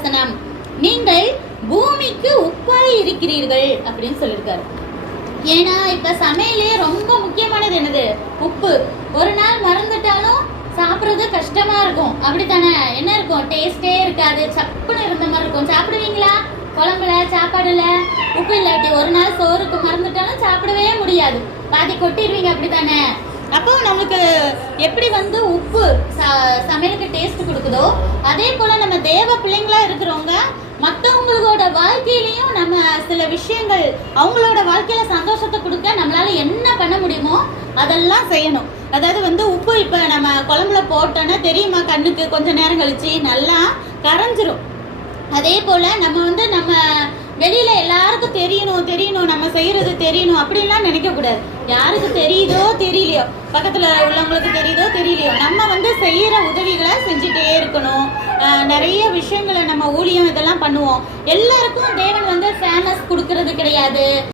வசனம், நீங்கள் பூமிக்கு உப்பாய் இருக்கிறீர்கள் அப்படின்னு சொல்லியிருக்காரு. ஏன்னா இப்ப சமையலே ரொம்ப முக்கியமானது என்னது? உப்பு. ஒரு நாள் மறந்துட்டாலும் சாப்பிடுறது கஷ்டமா இருக்கும், அப்படித்தானே? என்ன இருக்கும்? டேஸ்டே இருக்காது, சப்புன்னு இருந்த மாதிரி இருக்கும். சாப்பிடுவீங்களா? குழம்புல சாப்பாடுல உப்பு இல்லாட்டி ஒரு நாள் சோறுக்கு மறந்துட்டாலும் சாப்பிடவே முடியாது, பாதி கொட்டிடுவீங்க, அப்படித்தானே? அப்போ நமக்கு எப்படி உப்பு சமையலுக்கு டேஸ்ட் கொடுக்குதோ, அதே போல நம்ம தேவ பிள்ளைங்களா இருக்கிறவங்க மற்றவங்களோட வாழ்க்கையிலையும் நம்ம சில விஷயங்கள் அவங்களோட வாழ்க்கையில சந்தோஷத்தை கொடுக்க நம்மளால என்ன பண்ண முடியுமோ அதெல்லாம் செய்யணும். அதாவது உப்பு இப்ப நம்ம குழம்புல போட்டோன்னா தெரியுமா, கண்ணுக்கு கொஞ்ச நேரம் கழிச்சு நல்லா கரைஞ்சிரும். அதே போல நம்ம நம்ம வெளியில எல்லாருக்கும் தெரியணும் நம்ம செய்யறது தெரியணும் அப்படின்லாம் நினைக்க கூடாது. யாருக்கு தெரியுதோ தெரியலையோ, பக்கத்துல உள்ளவங்களுக்கு தெரியுதோ தெரியலையோ, நம்ம செய்யற உதவிகளை செஞ்சுட்டே இருக்கணும். நிறைய விஷயங்களை நம்ம ஊழியம் இதெல்லாம் பண்ணுவோம். எல்லாருக்கும் தேவன் ஃபேமஸ் கொடுக்கறது கிடையாது.